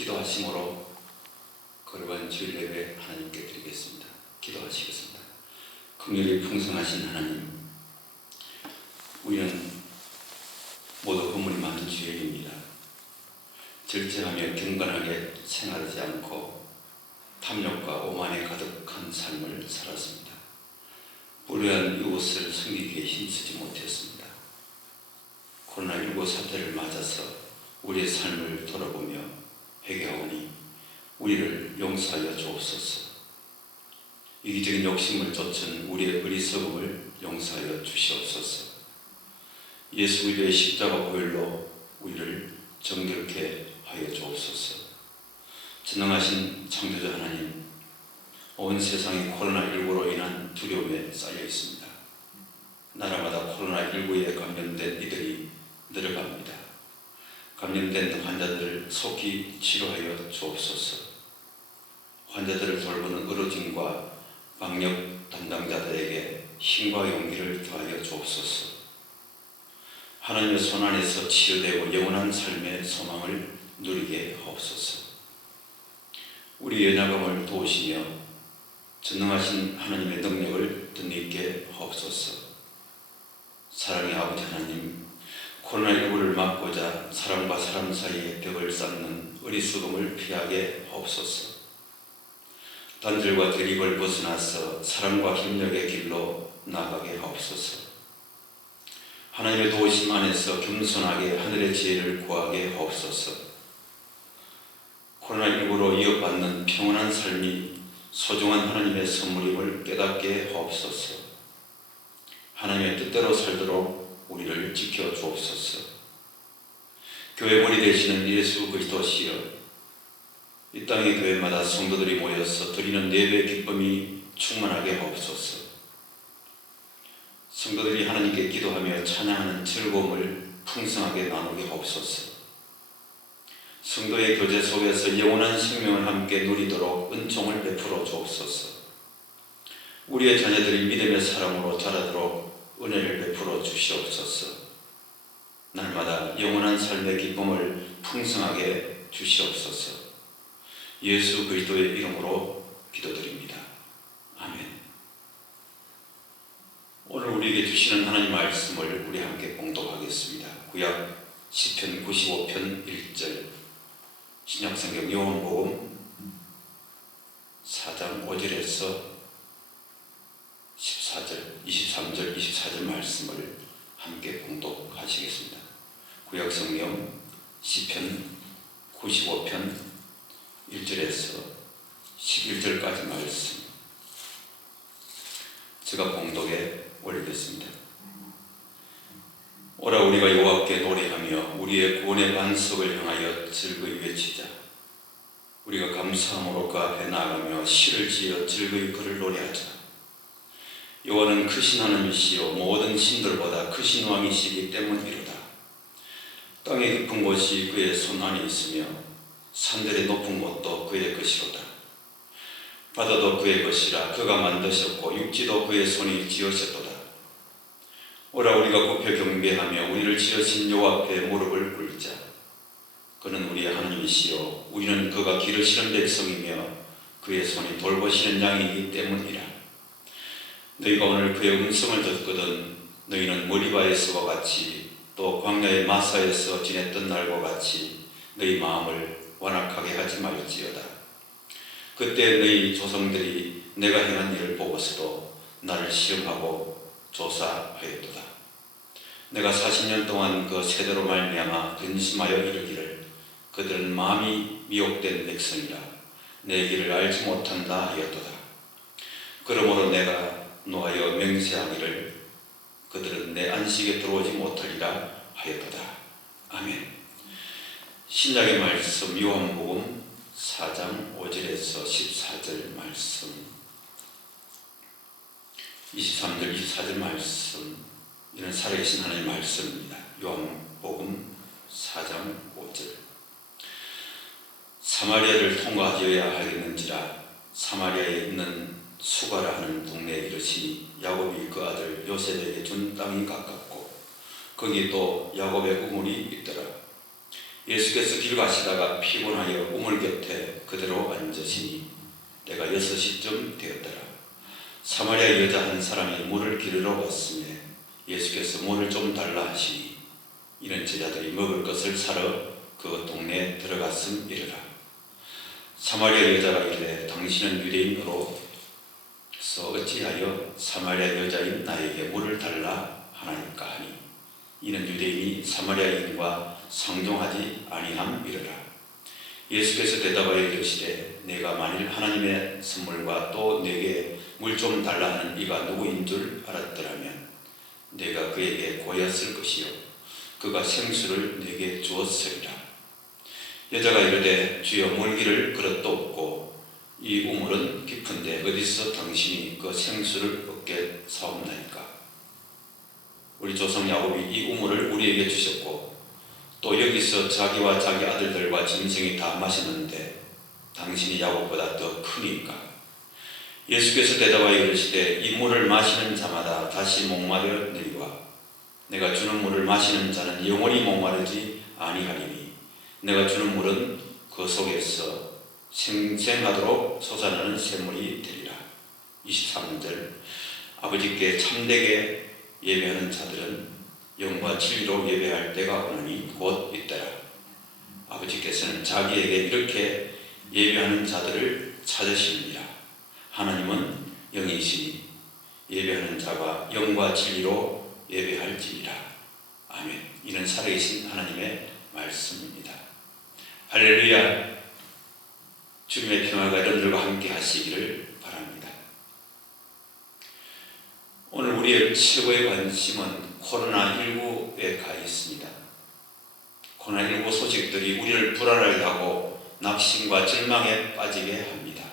기도하심으로 거룩한 주일 예배 하나님께 드리겠습니다. 기도하시겠습니다. 긍휼이 풍성하신 하나님, 우리는 모두 건물이 많은 주일입니다. 절제하며 경건하게 생활하지 않고 탐욕과 오만에 가득한 삶을 살았습니다. 불의한 이웃을 섬기기에 힘쓰지 못했습니다. 코로나19 사태를 맞아서 우리의 삶을 돌아보며 회개하오니 우리를 용서하여 주옵소서. 이기적인 욕심을 쫓은 우리의 어리석음을 용서하여 주시옵소서. 예수 그리스도의 십자가 보혈로 우리를 정결케 하여 주옵소서. 전능하신 창조자 하나님, 온 세상이 코로나19로 인한 두려움에 쌓여 있습니다. 나라마다 코로나19에 감염된 이들이 늘어갑니다. 감염된 환자들을 속히 치료하여 주옵소서. 환자들을 돌보는 의료진과 방역 담당자들에게 힘과 용기를 더하여 주옵소서. 하나님의 손안에서 치유되고 영원한 삶의 소망을 누리게 하옵소서. 우리 연약함을 도우시며 전능하신 하나님의 능력을 덧입게 하옵소서. 사랑의 아버지 하나님, 코로나19를 막고자 사람과 사람 사이에 벽을 쌓는 어리석음을 피하게 하옵소서. 단절과 대립을 벗어나서 사랑과 협력의 길로 나가게 하옵소서. 하나님의 도우심 안에서 겸손하게 하늘의 지혜를 구하게 하옵소서. 코로나19로 이어받는 평온한 삶이 소중한 하나님의 선물임을 깨닫게 하옵소서. 하나님의 뜻대로 살도록 우리를 지켜 주옵소서. 교회 머리 되시는 예수 그리스도시여, 이 땅의 교회마다 성도들이 모여서 드리는 예배 기쁨이 충만하게 하옵소서. 성도들이 하나님께 기도하며 찬양하는 즐거움을 풍성하게 나누게 하옵소서. 성도의 교제 속에서 영원한 생명을 함께 누리도록 은총을 베풀어 주옵소서. 우리의 자녀들이 믿음의 사람으로 자라도록 은혜를 베풀어 주시옵소서. 날마다 영원한 삶의 기쁨을 풍성하게 주시옵소서. 예수 그리스도의 이름으로 기도드립니다. 아멘. 오늘 우리에게 주시는 하나님 말씀을 우리 함께 봉독하겠습니다. 구약 시편 95편 1절, 신약성경 요한복음 4장 5절에서 14절, 23절, 24절 말씀을 함께 봉독하시겠습니다. 구약성경 시편 95편 1절에서 11절까지 말씀 제가 봉독에 올리겠습니다. 오라, 우리가 여호와께 노래하며 우리의 구원의 반석을 향하여 즐거이 외치자. 우리가 감사함으로 그 앞에 나아가며 시를 지어 즐거이 그를 노래하자. 여호와는 크신 하나님이시요 모든 신들보다 크신 왕이시기 때문이로다. 땅의 깊은 곳이 그의 손 안에 있으며 산들의 높은 곳도 그의 것이로다. 바다도 그의 것이라 그가 만드셨고 육지도 그의 손이 지으셨도다. 오라, 우리가 굽혀 경배하며 우리를 지으신 여호와 앞에 무릎을 꿇자. 그는 우리의 하나님이시요 우리는 그가 기르시는 백성이며 그의 손이 돌보시는 양이기 때문이라. 너희가 오늘 그의 음성을 듣거든 너희는 머리바에서와 같이 또 광야의 마사에서 지냈던 날과 같이 너희 마음을 완악하게 하지 말지어다. 그때 너희 조상들이 내가 행한 일을 보고서도 나를 시험하고 조사하였도다. 내가 40년 동안 그 세대로 말미암아 근심하여 이르기를 그들은 마음이 미혹된 백성이라 내 길을 알지 못한다 하였도다. 그러므로 내가 노하여 맹세하기를 그들은 내 안식에 들어오지 못하리라 하였도다. 아멘. 신약의 말씀 요한복음 4장 5절에서 14절 말씀, 23절 24절 말씀, 이는 살아계신 하나님의 말씀입니다. 요한복음 4장 5절. 사마리아를 통과하여야 하겠는지라 사마리아에 있는 수가라 하는 동네에 이르시니 야곱이 그 아들 요셉에게 준 땅이 가깝고 거기 또 야곱의 우물이 있더라. 예수께서 길 가시다가 피곤하여 우물 곁에 그대로 앉으시니 때가 6시쯤 되었더라. 사마리아 여자 한 사람이 물을 기르러 왔으며 예수께서 물을 좀 달라 하시니 이런 제자들이 먹을 것을 사러 그 동네에 들어갔음이르라. 사마리아 여자가 이르되 당신은 유대인으로서 어찌하여 사마리아 여자인 나에게 물을 달라 하나이까 하니 이는 유대인이 사마리아인과 상종하지 아니함이르라. 예수께서 대답하여 이르시되 내가 만일 하나님의 선물과 또 내게 물 좀 달라 하는 이가 누구인 줄 알았더라면 내가 그에게 고였을 것이요 그가 생수를 내게 주었으리라. 여자가 이르되 주여 물기를 그릇도 없고 이 우물은 깊은데 어디서 당신이 그 생수를 얻게 사옵나이까. 우리 조상 야곱이 이 우물을 우리에게 주셨고 또 여기서 자기와 자기 아들들과 짐승이 다 마셨는데 당신이 야곱보다 더 크니까. 예수께서 대답하여 이르시되 이 물을 마시는 자마다 다시 목마르느니와 내가 주는 물을 마시는 자는 영원히 목마르지 아니하리니 내가 주는 물은 그 속에서 생생하도록 솟아나는 샘물이 되리라. 23절 아버지께 참되게 예배하는 자들은 영과 진리로 예배할 때가 오나니 곧 있더라. 아버지께서는 자기에게 이렇게 예배하는 자들을 찾으시느니라. 하나님은 영이시니 예배하는 자가 영과 진리로 예배할지니라. 아멘. 이는 살아계신 하나님의 말씀입니다. 할렐루야. 주님의 평화가 여러분들과 함께 하시기를 바랍니다. 오늘 우리의 최고의 관심은 코로나19에 가 있습니다. 코로나19 소식들이 우리를 불안하게 하고 낙심과 절망에 빠지게 합니다.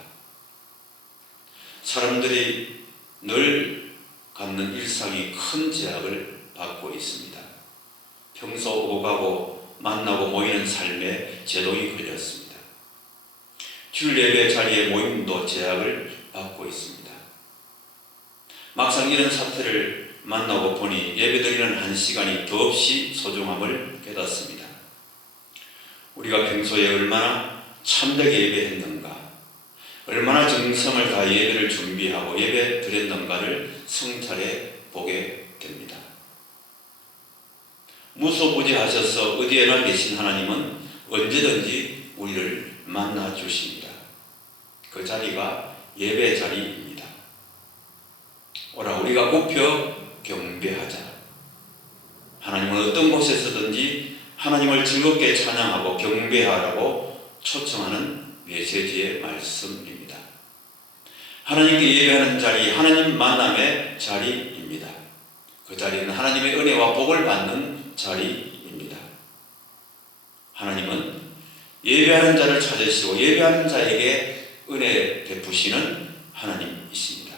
사람들이 늘 갖는 일상이 큰 제약을 받고 있습니다. 평소 오고 가고 만나고 모이는 삶에 제동이 걸렸습니다. 주일 예배 자리의 모임도 제약을 받고 있습니다. 막상 이런 사태를 만나고 보니 예배드리는 한 시간이 더없이 소중함을 깨닫습니다. 우리가 평소에 얼마나 참되게 예배했는가, 얼마나 정성을 다해 예배를 준비하고 예배 드렸는가를 성찰해 보게 됩니다. 무소부지하셔서 어디에나 계신 하나님은 언제든지 우리를 만나 주십니다. 그 자리가 예배 자리입니다. 오라 우리가 굽혀 경배하자. 하나님은 어떤 곳에서든지 하나님을 즐겁게 찬양하고 경배하라고 초청하는 메시지의 말씀입니다. 하나님께 예배하는 자리, 하나님 만남의 자리입니다. 그 자리는 하나님의 은혜와 복을 받는 자리입니다. 하나님은 예배하는 자를 찾으시고 예배하는 자에게 은혜 베푸시는 하나님이십니다.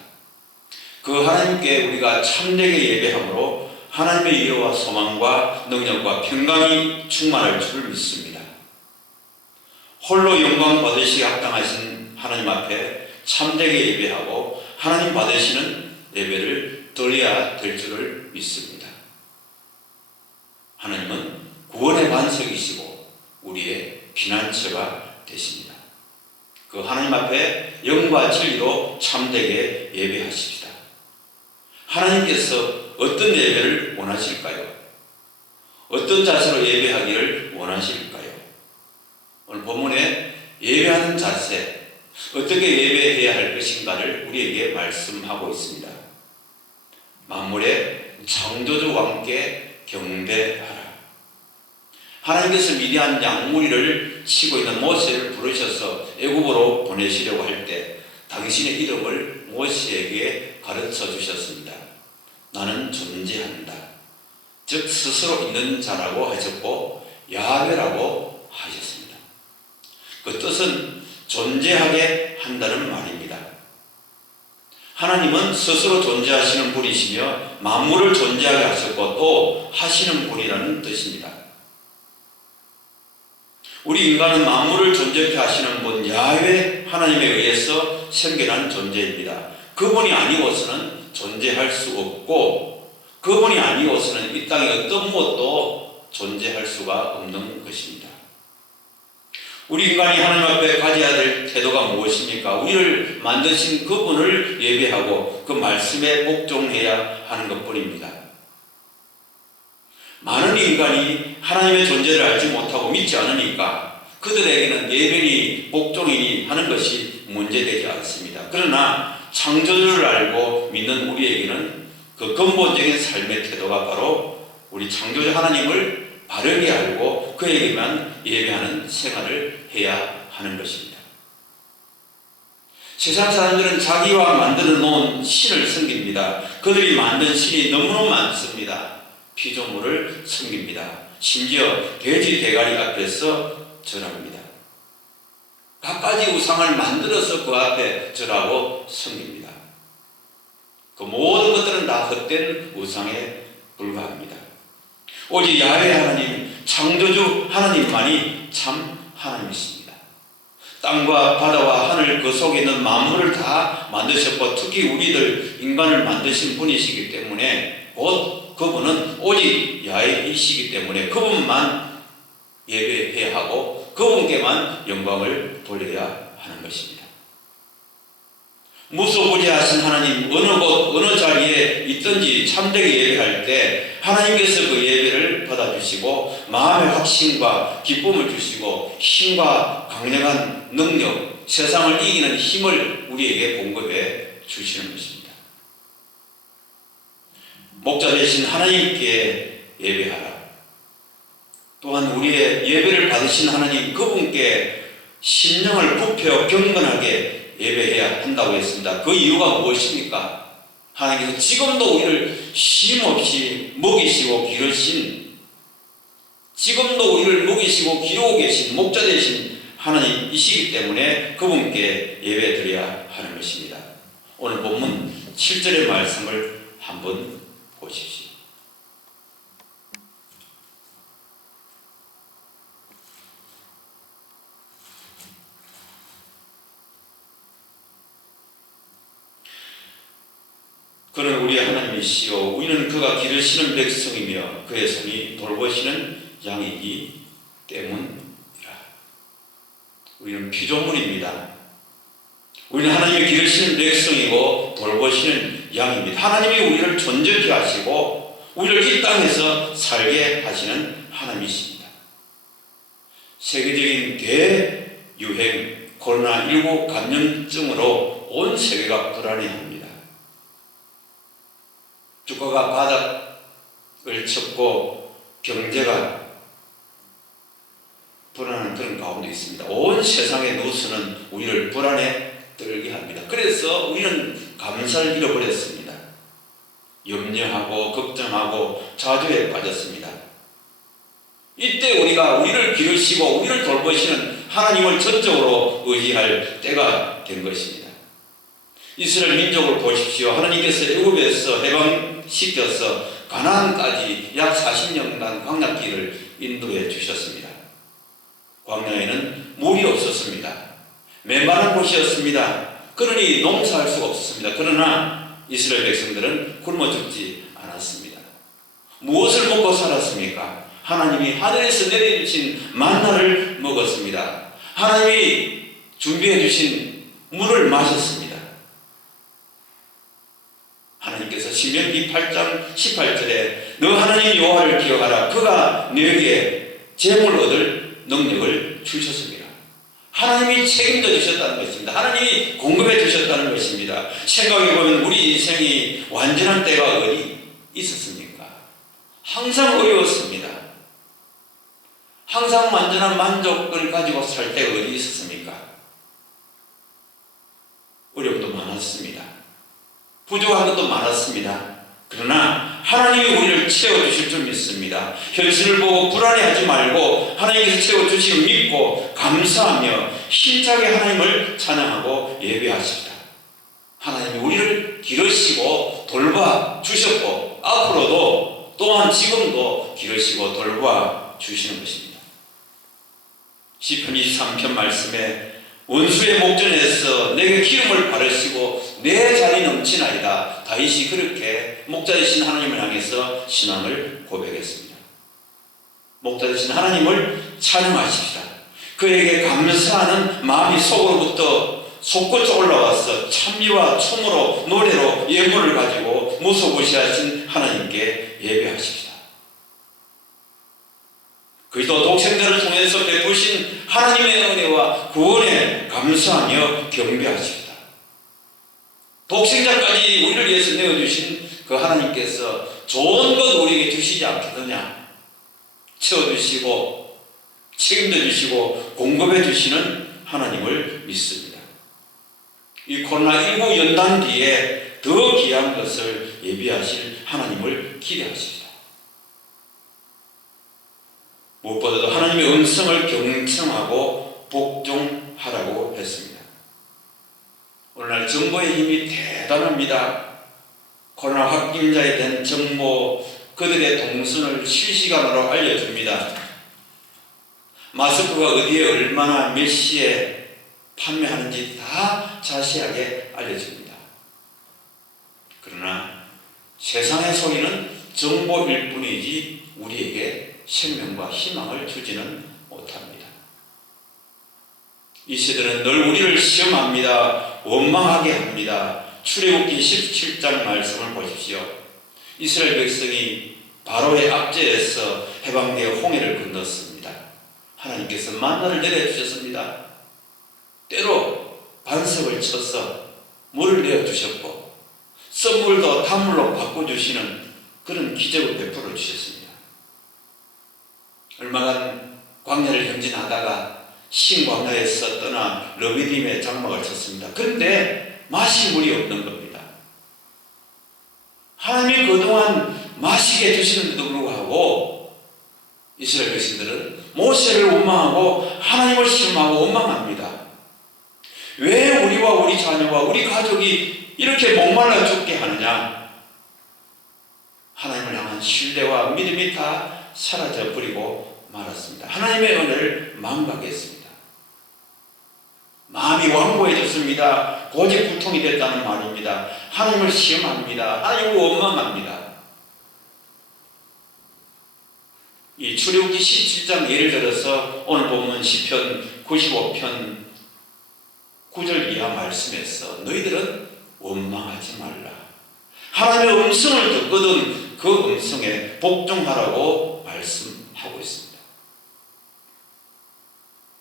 그 하나님께 우리가 참되게 예배함으로 하나님의 이해와 소망과 능력과 평강이 충만할 줄 믿습니다. 홀로 영광 받으시기 합당하신 하나님 앞에 참되게 예배하고 하나님 받으시는 예배를 드려야 될 줄을 믿습니다. 하나님은 구원의 반석이시고 우리의 피난처가 되십니다. 그 하나님 앞에 영과 진리로 참되게 예배하십시다. 하나님께서 어떤 예배를 원하실까요? 어떤 자세로 예배하기를 원하실까요? 오늘 본문에 예배하는 자세, 어떻게 예배해야 할 것인가를 우리에게 말씀하고 있습니다. 만물의 창조주 왕께 경배하라. 하나님께서 미디안 양무리를 치고 있는 모세를 부르셔서 애굽으로 보내시려고 할 때 당신의 이름을 모세에게 가르쳐 주셨습니다. 나는 존재한다. 즉 스스로 있는 자라고 하셨고 야훼라고 하셨습니다. 그 뜻은 존재하게 한다는 말입니다. 하나님은 스스로 존재하시는 분이시며 만물을 존재하게 하셨고 또 하시는 분이라는 뜻입니다. 우리 인간은 만물을 존재케 하시는 분 야훼 하나님에 의해서 생겨난 존재입니다. 그분이 아니고서는 존재할 수 없고 그분이 아니고서는 이 땅에 어떤 무엇도 존재할 수가 없는 것입니다. 우리 인간이 하나님 앞에 가져야 될 태도가 무엇입니까? 우리를 만드신 그분을 예배하고 그 말씀에 복종해야 하는 것뿐입니다. 많은 인간이 하나님의 존재를 알지 못하고 믿지 않으니까 그들에게는 예배니 복종이니 하는 것이 문제되지 않습니다. 그러나 창조주를 알고 믿는 우리에게는 그 근본적인 삶의 태도가 바로 우리 창조주 하나님을 바르게 알고 그에게만 예배하는 생활을 해야 하는 것입니다. 세상 사람들은 자기와 만들어 놓은 신을 섬깁니다. 그들이 만든 신이 너무너무 많습니다. 피조물을 섬깁니다. 심지어 돼지 대가리 앞에서 절합니다. 갖가지 우상을 만들어서 그 앞에 절하고 섬깁니다. 그 모든 것들은 다 헛된 우상에 불과합니다. 오직 야훼 하나님, 창조주 하나님만이 참 하나님이십니다. 땅과 바다와 하늘 그 속에 있는 만물을 다 만드셨고 특히 우리들 인간을 만드신 분이시기 때문에 곧 그분은 오직 야훼이시기 때문에 그분만 예배해야 하고 그분께만 영광을 돌려야 하는 것입니다. 무소부지하신 하나님, 어느 곳 어느 자리에 있든지 참되게 예배할 때 하나님께서 그 예배를 받아주시고 마음의 확신과 기쁨을 주시고 힘과 강력한 능력, 세상을 이기는 힘을 우리에게 공급해 주시는 것입니다. 목자 되신 하나님께 예배하라. 또한 우리의 예배를 받으신 하나님 그분께 심령을 굽혀 경건하게 예배해야 한다고 했습니다. 그 이유가 무엇입니까? 하나님께서 지금도 우리를 쉼없이 먹이시고 기르신, 지금도 우리를 먹이시고 기르고 계신 목자 되신 하나님이시기 때문에 그분께 예배드려야 하는 것입니다. 오늘 본문 7절의 말씀을 한번 보십시오. 그는 우리의 하나님이시요 우리는 그가 기르시는 백성이며 그의 손이 돌보시는 양이기 때문이라. 우리는 피조물입니다. 우리는 하나님이 기르시는 백성이고 돌보시는 양입니다. 하나님이 우리를 존재케 하시고 우리를 이 땅에서 살게 하시는 하나님이십니다. 세계적인 대유행 코로나19 감염증으로 온 세계가 불안해합니다. 주가가 바닥을 쳤고 경제가 불안한 그런 가운데 있습니다. 온 세상의 뉴스는 우리를 불안에 떨게 합니다. 그래서 우리는 감사를 잃어버렸습니다. 염려하고 걱정하고 자주에 빠졌습니다. 이때 우리가 우리를 기르시고 우리를 돌보시는 하나님을 전적으로 의지할 때가 된 것입니다. 이스라엘 민족을 보십시오. 하나님께서 애굽에서 해방시켜서 가나안까지 약 40년간 광야길을 인도해 주셨습니다. 광야에는 물이 없었습니다. 메마른 곳이었습니다. 그러니 농사할 수가 없었습니다. 그러나 이스라엘 백성들은 굶어 죽지 않았습니다. 무엇을 먹고 살았습니까? 하나님이 하늘에서 내려주신 만나를 먹었습니다. 하나님이 준비해 주신 물을 마셨습니다. 하나님께서 신명기 8장 18절에 너 하나님 여호와를 기억하라. 그가 너에게 재물 얻을 능력을 주셨습니다. 하나님이 책임져 주셨다는 것입니다. 하나님이 공급해 주셨다는 것입니다. 생각해보면 우리 인생이 완전한 때가 어디 있었습니까? 항상 어려웠습니다. 항상 완전한 만족을 가지고 살 때가 어디 있었습니까? 어려움도 많았습니다. 부족한 것도 많았습니다. 그러나 하나님이 우리를 채워주실 줄 믿습니다. 현실을 보고 불안해하지 말고 하나님께서 채워주시면 믿고 감사하며 힘차게 하나님을 찬양하고 예배하십시다. 하나님이 우리를 기르시고 돌봐 주셨고 앞으로도 또한 지금도 기르시고 돌봐 주시는 것입니다. 시편 23편 말씀에 원수의 목전에서 내게 기름을 바르시고 내 잔이 넘치나이다. 다윗이 그렇게 목자 되신 하나님을 향해서 신앙을 고백했습니다. 목자 되신 하나님을 찬양하십시다. 그에게 감사하는 마음이 속으로부터 솟구쳐 올라와서 찬미와 춤으로 노래로 예물을 가지고 무소부시하신 하나님께 예배하십시다. 그리스도 독생자를 통해서 베푸신 하나님의 은혜와 구원에 감사하며 경배하십시다. 독생자까지 우리를 위해서 내어주신 그 하나님께서 좋은 것 우리에게 주시지 않겠느냐? 채워주시고 책임져 주시고 공급해 주시는 하나님을 믿습니다. 이 코로나19 연단 뒤에 더 귀한 것을 예비하실 하나님을 기대하십시다. 무엇보다도 하나님의 음성을 경청하고 복종하라고 했습니다. 오늘날 정보의 힘이 대단합니다. 코로나 확진자에 대한 정보, 그들의 동선을 실시간으로 알려줍니다. 마스크가 어디에 얼마나 몇 시에 판매하는지 다 자세하게 알려줍니다. 그러나 세상의 소리는 정보일 뿐이지 우리에게 생명과 희망을 주지는 못합니다. 이 세대는 늘 우리를 시험합니다. 원망하게 합니다. 출애굽기 17장 말씀을 보십시오. 이스라엘 백성이 바로의 압제에서 해방되어 홍해를 건넜습니다. 하나님께서 만나를 내려주셨습니다. 때로 반석을 쳐서 물을 내어주셨고 썬물도 단물로 바꿔주시는 그런 기적을 베풀어 주셨습니다. 얼마간 광야를 행진하다가 신광야에서 떠나 르비딤에 장막을 쳤습니다. 그런데 마실 물이 없는 겁니다. 하나님이 그동안 마시게 해주시는데도 불구하고 이스라엘 백성들은 모세를 원망하고 하나님을 실망하고 원망합니다. 왜 우리와 우리 자녀와 우리 가족이 이렇게 목말라 죽게 하느냐? 하나님을 향한 신뢰와 믿음이 다 사라져 버리고 말았습니다. 하나님의 은혜를 망각했습니다. 마음이 완고해졌습니다. 고집불통이 됐다는 말입니다. 하나님을 시험합니다. 하나님을 원망합니다. 이 출애굽기 17장 예를 들어서 오늘 보면 시편 95편 9절 이하 말씀에서 너희들은 원망하지 말라. 하나님의 음성을 듣거든 그 음성에 복종하라고 말씀하고 있습니다.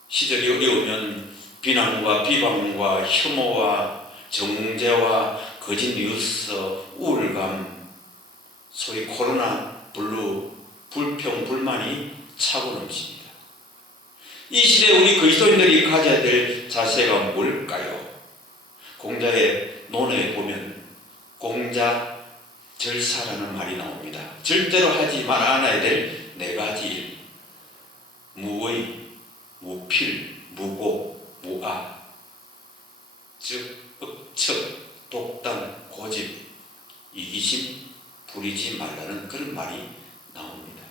시절이 어려우면 비난과 비방과 혐오와 정죄와 거짓 뉴스, 우울감, 소위 코로나 블루, 불평, 불만이 차고 넘칩니다. 이 시대에 우리 그리스도인들이 가져야 될 자세가 뭘까요? 공자의 논어에 보면 공자 절사라는 말이 나옵니다. 절대로 하지 말아야 될 네 가지 일. 무의, 무필, 무고, 무아. 즉 억측, 독단, 고집, 이기심 부리지 말라는 그런 말이 나옵니다.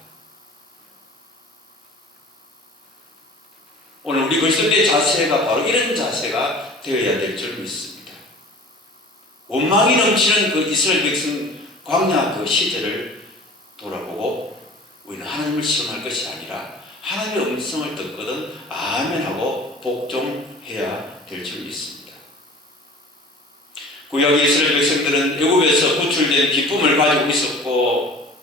오늘 우리 그리스도인의 자세가 바로 이런 자세가 되어야 될 줄 믿습니다. 원망이 넘치는 그 이스라엘 백성 광야 그 시절을 돌아보고 우리는 하나님을 시험할 것이 아니라 하나님의 음성을 듣거든 아멘하고 복종해야 될 줄 믿습니다. 구약 이스라엘 백성들은 애굽에서 구출된 기쁨을 가지고 있었고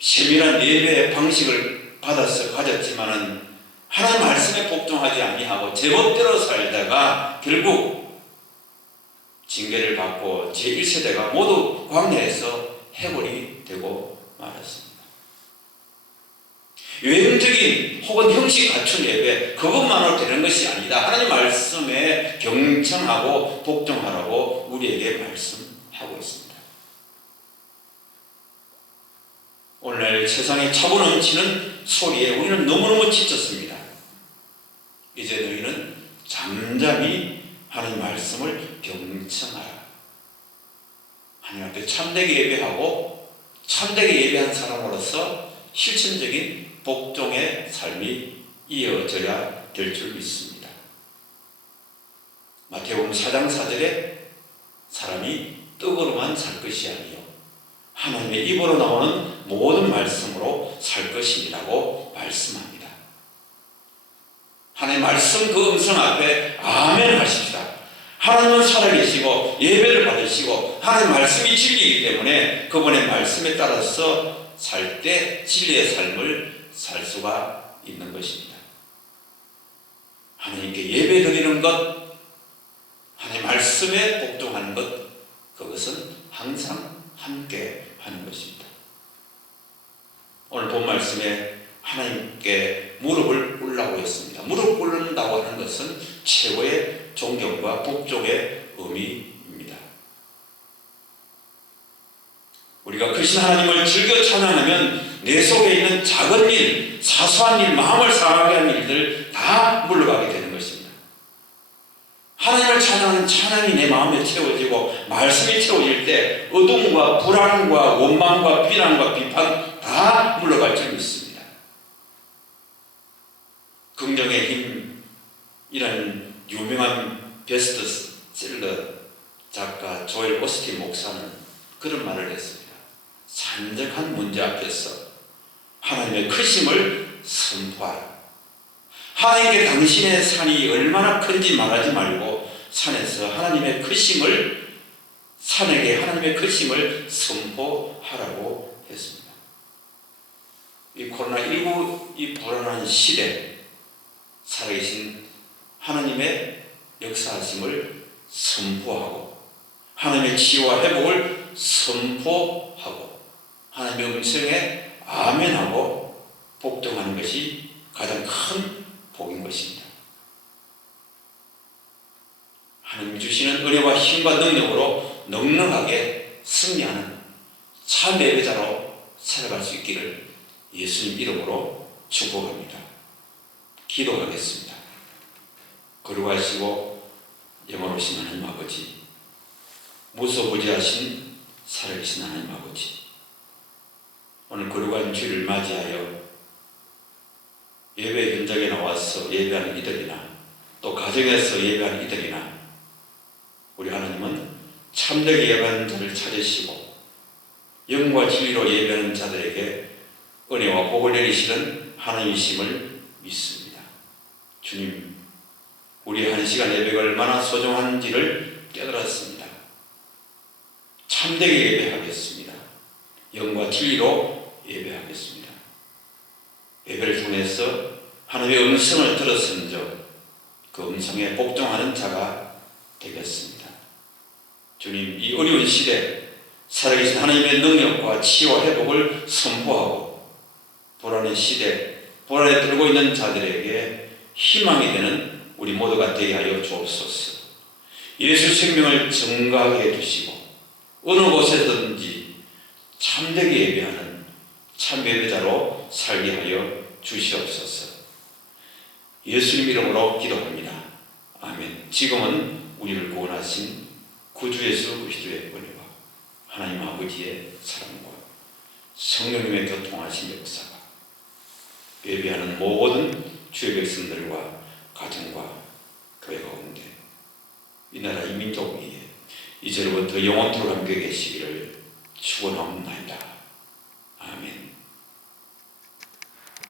세밀한 예배의 방식을 받아서 가졌지만은 하나님 말씀에 복종하지 아니하고 제멋대로 살다가 결국 징계를 받고 제1세대가 모두 광야에서 해골이 되고 말았습니다. 외형적인 혹은 형식 갖춘 예배 그것만으로 되는 것이 아니다. 하나님 말씀에 경청하고 복종하라고 우리에게 말씀하고 있습니다. 오늘날 세상에 차고 넘치는 소리에 우리는 너무너무 지쳤습니다. 이제 너희는 잠잠히 하나님 말씀을 경청하라. 하나님 앞에 참되게 예배하고 참되게 예배한 사람으로서 실천적인 복종의 삶이 이어져야 될 줄 믿습니다. 마태복음 4장 4절에 사람이 떡으로만 살 것이 아니요 하나님의 입으로 나오는 모든 말씀으로 살 것이라고 말씀합니다. 하나님의 말씀 그 음성 앞에 아멘 하십시다. 하나님은 살아계시고 예배를 받으시고 하나님의 말씀이 진리이기 때문에 그분의 말씀에 따라서 살 때 진리의 삶을 살 수가 있는 것입니다. 하나님께 예배 드리는 것, 하나님의 말씀에 복종하는 것, 그것은 항상 함께 하는 것입니다. 오늘 본 말씀에 하나님께 무릎을 꿇으라고 했습니다. 무릎 꿇는다고 하는 것은 최고의 존경과 복종의 의미입니다. 우리가 크신 하나님을 즐겨 찬양하면 내 속에 있는 작은 일, 사소한 일, 마음을 상하게 하는 일들 다 물러가게 되는 것입니다. 하나님을 찬양하는 찬양이 내 마음에 채워지고 말씀이 채워질 때 어둠과 불안과 원망과 비난과 비판 다 물러갈 줄 믿습니다. 긍정의 힘이라는 유명한 베스트셀러 작가 조엘 오스틴 목사는 그런 말을 했습니다. 산적한 문제 앞에서 하나님의 크심을 선포하라. 하나님께 당신의 산이 얼마나 큰지 말하지 말고 산에서 하나님의 크심을, 산에게 하나님의 크심을 선포하라고 했습니다. 이 코로나19 이 불안한 시대 살아계신 하나님의 역사하심을 선포하고 하나님의 치유와 회복을 선포하고 하나님의 음성에 아멘하고 복종하는 것이 가장 큰 복인 것입니다. 하나님 주시는 은혜와 힘과 능력으로 넉넉하게 승리하는 참 예배자로 살아갈 수 있기를 예수님 이름으로 축복합니다. 기도하겠습니다. 거룩하시고 영원하신 하나님 아버지, 무소부지하신 살아계신 하나님 아버지, 오늘 거룩한 주일을 맞이하여 예배 현장에 나와서 예배하는 이들이나 또 가정에서 예배하는 이들이나 우리 하나님은 참되게 예배하는 자를 찾으시고 영과 진리로 예배하는 자들에게 은혜와 복을 내리시는 하나님이심을 믿습니다. 주님, 우리 한 시간 예배가 얼마나 소중한지를 깨달았습니다. 참되게 예배하겠습니다. 영과 진리로 예배하겠습니다. 예배를 통해서 하나님의 음성을 들었은즉 그 음성에 복종하는 자가 되겠습니다. 주님, 이 어려운 시대 살아계신 하나님의 능력과 치유와 회복을 선포하고 불안의 시대, 불안에 떨고 있는 자들에게 희망이 되는 우리 모두가 되게 하여 주옵소서. 예수 생명을 증거하게 해주시고 어느 곳에든지 참되게 예배하는 참 예배자로 살게 하여 주시옵소서. 예수님 이름으로 기도합니다. 아멘. 지금은 우리를 구원하신 구주 예수 그리스도의 은혜와 하나님 아버지의 사랑과 성령님의 교통하신 역사가 예배하는 모든 주의 백성들과 가정과 교회 가운데 이 나라 이 민족 위에 이제로부터 영원토록 함께 계시기를 축원합니다.